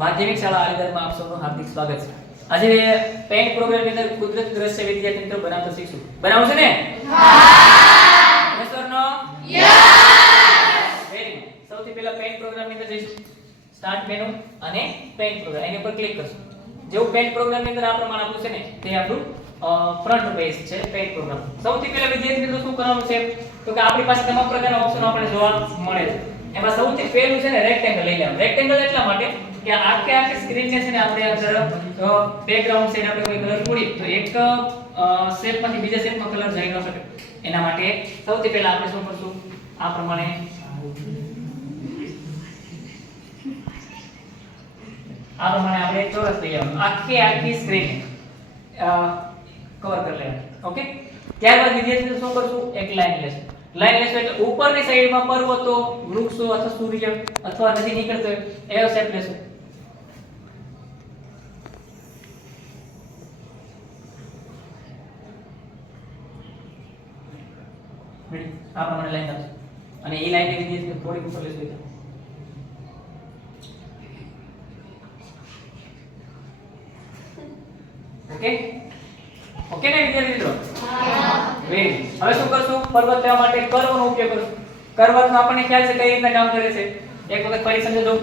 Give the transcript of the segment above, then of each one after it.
માધ્યમિક શાળા આલીદરમાં આપ સૌનું હાર્દિક સ્વાગત છે. આજે પેઇન્ટ પ્રોગ્રામની અંદર કુદરતી દ્રશ્ય વિદ્યાર્થી મિત્રો બનાવતા શીખશું. બનાવવું છે ને? હા. Yes or no? Yes. Very good. સૌથી પહેલા પેઇન્ટ પ્રોગ્રામની અંદર જઈશું. સ્ટાર્ટ મેનુ અને પેઇન્ટ પ્રોગ્રામ એની ઉપર ક્લિક કરશું. જેવું પેઇન્ટ પ્રોગ્રામની અંદર આ પ્રમાણે આપ્યું છે ને તે આપણું ફ્રન્ટ પેજ છે પેઇન્ટ પ્રોગ્રામ. સૌથી પહેલા વિદ્યાર્થી મિત્રો શું કરવાનું છે તો કે આપણી પાસે તમામ પ્રકારના ઓપ્શનો આપણે જોવા મળે છે. એમાં સૌથી પહેલું છે ને રેક્ટેંગલ લઈ લેવાનું. રેક્ટેંગલ એટલા માટે કે આખી સ્ક્રીન છે ને આપણે બેકગ્રાઉન્ડ છે આપણે કોઈ કલર પૂરી તો એક શેપમાંથી બીજા શેપમાં કલર જઈ ન શકે. એના માટે સૌથી પહેલા આપણે શું કરશું આ પ્રમાણે આપણે ચોરસ લઈ લેવાનું. આખી સ્ક્રીન કવર કરી લેવાનું. ઓકે. ત્યારબાદ વિદ્યાર્થીઓ શું કરશું એક લાઈન લેશું. લાઈન લેશું એટલે ઉપરની સાઈડમાં પર્વતો, વૃક્ષો અથવા સૂર્ય અથવા નદી નીકળતો હોય એવો શેપ લેશું. આ પ્રમાણે લાઈન આપશું અને એ લાઈનને વિદ્યાર્થીઓ થોડીક ઉપર લેશું. ઓકે ઓકે ને વિદ્યાર્થી મિત્રો? હા. વેરી. હવે શું કરશું? પર્વત લેવા માટે કર્વનો ઉપયોગ કરશું. કર્વનો આપણને ખ્યાલ છે કઈ રીતના કામ કરે છે. એક વખત ફરી સમજો.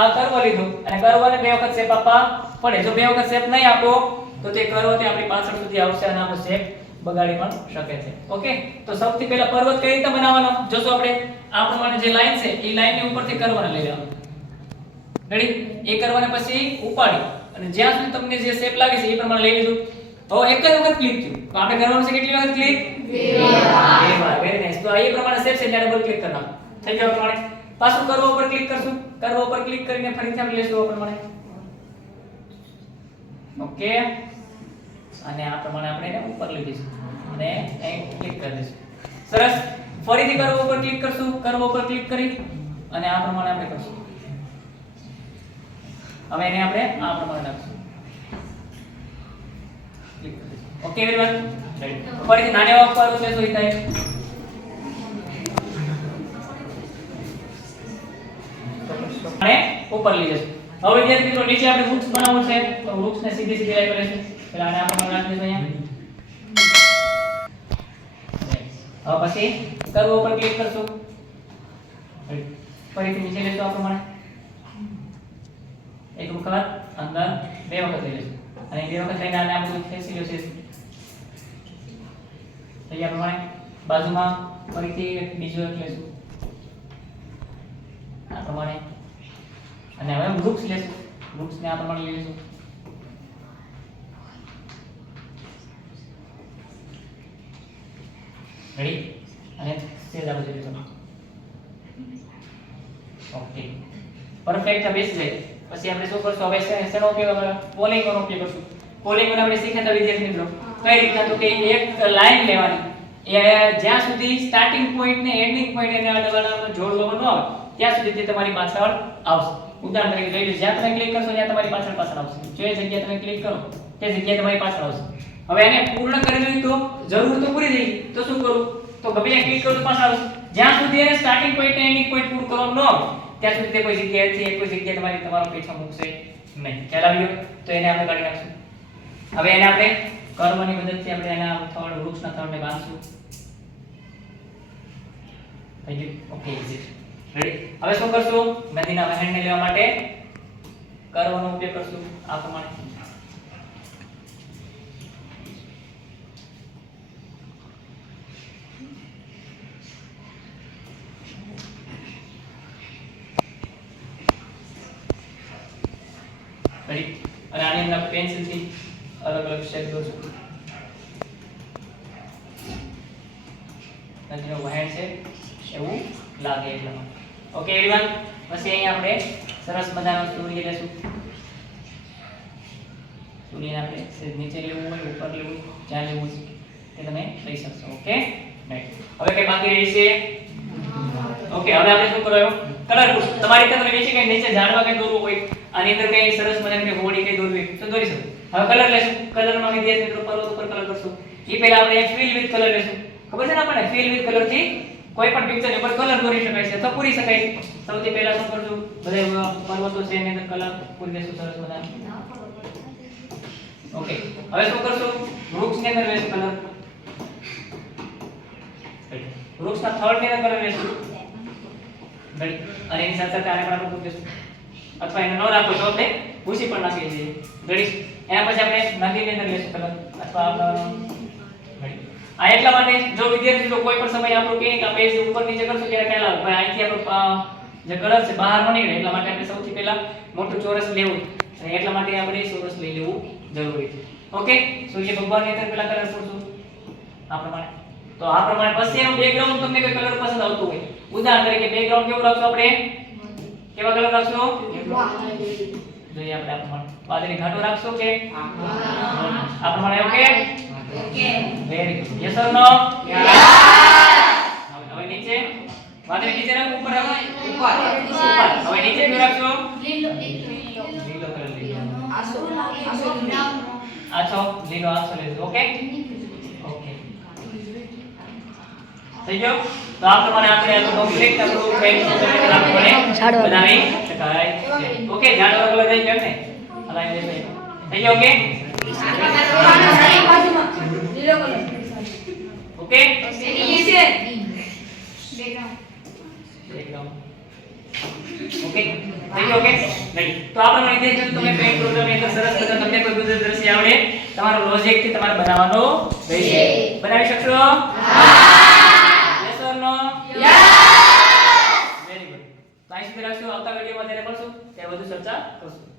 આ કર્વ લીધો અને કર્વને બે વખત શેપ આપવા પડે. જો બે વખત શેપ નહીં આપો તો તે કર્વ તે આપણી પાછળ સુધી આવશે અને આપણો શેપ બગાડી પણ શકે છે. ઓકે. તો સૌથી પહેલા પર્વત કઈ રીતે બનાવવાનો જોશું આપણે. આ પ્રમાણે જે લાઈન છે એ લાઈનની ઉપરથી કર્વને લઈ લેવાનો. રેડી? એ કર્વને પછી ઉપાડી અને જ્યાં સુધી તમને જે શેપ લાગે છે એ પ્રમાણે લઈ લીધું. તો એક જ વખત ક્લિક થયું. તો આપણે કરવાનું છે કેટલી વખત ક્લિક? બે વાર. Very nice. તો આ એ પ્રમાણે શેપ છે ત્યારે ડબલ ક્લિક કરવાનું. થઈ ગયો પ્રમાણે. પાછું કર્વ ઉપર ક્લિક કરશું. કર્વ ઉપર ક્લિક કરીને ફરીથી આપણે લેશું આ પ્રમાણે. ઓકે. અને આ પ્રમાણે આપણે એને ઉપર લઈ જઈશું અને અહીં ક્લિક કરી દઈશું. સરસ. ફરીથી કર્વ ઉપર ક્લિક કરશું. કર્વ ઉપર ક્લિક કરી અને આ પ્રમાણે આપણે કરશું. હવે એને આપણે આ પ્રમાણે નાખશું. Okay everyone right. ફરીથી નાને વાક પર લેશું ઈ થાય અને ઉપર લઈ જશું. હવે વિદ્યાર્થી મિત્રો નીચે આપણે વૃક્ષ બનાવવું છે તો વૃક્ષને સીધી સીધી લાઈન પર લેશું. પહેલા આને આપણે નાખી દઈશું અહીંયા. હવે પછી કર્વ ઉપર ક્લિક કરશું. ફરીથી નીચે લેશું આ પ્રમાણે. એક વખત અંદર બે વખત લઈ લેશું અને બે વખત લઈને આને આપણે ખેંચી લેશું. તો આ પ્રમાણે બાજુમાં ફરીથી બીજો એક લેશું આ પ્રમાણે અને હવે વૃક્ષ લેશું. વૃક્ષને આ પ્રમાણે લઈ લેશું. રેડી? અને સેજ આ બાજુ લેશું. Okay perfect. હવે બેસી જાય પછી આપણે શું કરશું? હવે શેનો ઉપયોગ? પોલિંગનો ઉપયોગ કરશું. પોલિંગને આપણે શીખ્યા વિદ્યાર્થી મિત્રો કઈ રીતના તો કે એક લાઈન લેવાની એ જ્યાં સુધી સ્ટાર્ટિંગ પોઈન્ટ ને એન્ડિંગ પોઈન્ટ એને અડવાળામાં જોડવામાં ન આવે ત્યાં સુધી તે તમારી પાછળ આવશે. ઉદાહરણ તરીકે જોઈ લો. જ્યાં તમે ક્લિક કરશો ત્યાં તમારી પાછળ આવશે. જે જગ્યાએ તમે ક્લિક કરો તે જગ્યાએ તમારી પાછળ આવશે. હવે એને પૂર્ણ કરી દઈએ તો જરૂર તો પૂરી થઈ તો શું કરું? તો ગમે ત્યાં ક્લિક કરો તો પાછળ આવશે. જ્યાં સુધી એને સ્ટાર્ટિંગ પોઈન્ટ ને એન્ડિંગ પોઈન્ટ પૂરું કરવાનું ન આવે ત્યાં સુધી તે કોઈ જગ્યાએથી કોઈ જગ્યાએ તમારો પીછો મૂકશે નહીં. ખ્યાલ આવ્યો? તો એને આપણે કાઢી નાખશું. હવે એને આપણે કર્વની મદદથી આપણે એના થડ વૃક્ષના થડને બાંધશું. થઈ ગયું? Okay easy. રેડી? હવે શું કરશું? નદીના વહેણને લેવા માટે કર્વનો ઉપયોગ કરશું આ પ્રમાણે. રેડી? અને આની અંદર પેન્સિલથી અલગ અલગ શેપ દોરશું. નદીનો વહેણ છે એવું લાગે એટલા માટે. Okay everyone. પછી અહીં આપણે સરસ મજાનો સૂર્ય લેશું. સૂર્યને આપણે નીચે લેવું હોય ઉપર લેવું હોય જ્યાં લેવું છે તે તમે લઈ શકશો. Okay right. હવે કઈ બાકી રહી છે? ઓકે. હવે આપણે શું કરવાનું? Colour push. તમારી રીતે તમે નીચે ઝાડવા કઈ દોરવું હોય આની અંદર કઈ સરસ મજાની હોડી કઈ દોરવી તો દોરી શકો. હવે કલર લેશું. કલરમાં વિદ્યાર્થી મિત્રો પર્વત ઉપર કલર કરશું. એ પહેલા આપણે ફિલ વિથ કલર લેશું. ખબર છે ને આપણને ફિલ વિથ કલર થી કોઈ પણ પિક્ચર ઉપર કલર દોરી શકાય છે અથવા પૂરી શકાય છે. સૌથી પહેલા શું કરશું, બધા પર્વતો છે એની અંદર કલર પૂરી દેશું સરસ બધા. ઓકે, હવે શું કરશું, વૃક્ષની અંદર વેસ કલર, વૃક્ષના થડની અંદર કલર વેશું અને એની સાથે સાથે આને પણ આપણે પૂરી દેશું અથવા એને ન રાખો તો આપણે ભૂસી પણ નાખીએ છીએ ઘડી. એના પછી આપણે નદીની અંદર લેશું કલર અથવા આ એટલા માટે જો વિદ્યાર્થી જો કોઈ પણ સમય આપણું કહે કે આપણે ઉપર નીચે કરશું ત્યારે ખ્યાલ આવે ભાઈ અહીંથી આપણો જે કલર છે બહાર ન નીકળે, એટલા માટે આપણે સૌથી પહેલા મોટું ચોરસ લેવું અને એટલા માટે આપણે ચોરસ લઈ લેવું જરૂરી છે. ઓકે, સૂર્ય ભગવાનની અંદર પેલા કલર પૂરશું આ પ્રમાણે. તો આ પ્રમાણે પછી એનું બેકગ્રાઉન્ડ તમને કોઈ કલર પસંદ આવતું હોય, ઉદાહરણ તરીકે બેકગ્રાઉન્ડ કેવું રાખશું આપણે, કેવા કલર રાખશું જોઈએ આપણે આ પ્રમાણે વાદળી ઘાટો રાખશું કે આ પ્રમાણે. Okay okay, very good. Yes or no? Yes. હવે નીચે વાદળી નીચે રાખો, ઉપર રાખો, ઉપર. હવે નીચે શું રાખશો? લીલો કલર લીલો, આછો લીલો આછો લેજો. ઓકે ઓકે, થઈ ગયો. તો આ પ્રમાણે આપણે આ કમ્પ્લીટ આપણું પેજ બનાવી શકાય છે. ઓકે, ઝાડો કલર થઈ ગયો ને, અલાઈ દે થઈ ગયો. ઓકે લીલો કલર. ઓકે, નીચે બેકગ્રાઉન્ડ. ઓકે થઈ ગયો. Okay ready. તો આ પ્રમાણે વિદ્યાર્થીઓ તમે પેઇન્ટ પ્રોગ્રામની અંદર સરસ મજાનું તમને કોઈ ગુજર દ્રશ્ય આવડે, તમારો લોજિક થી તમારે બનાવવાનો રહેશે. બનાવી શકશો? હા. Yes or no? Yes. Very good. તો અહીં સુધી રાખશું, આવતા વિડિયોમાં જ્યારે મળશું ત્યારે વધુ ચર્ચા કરશું.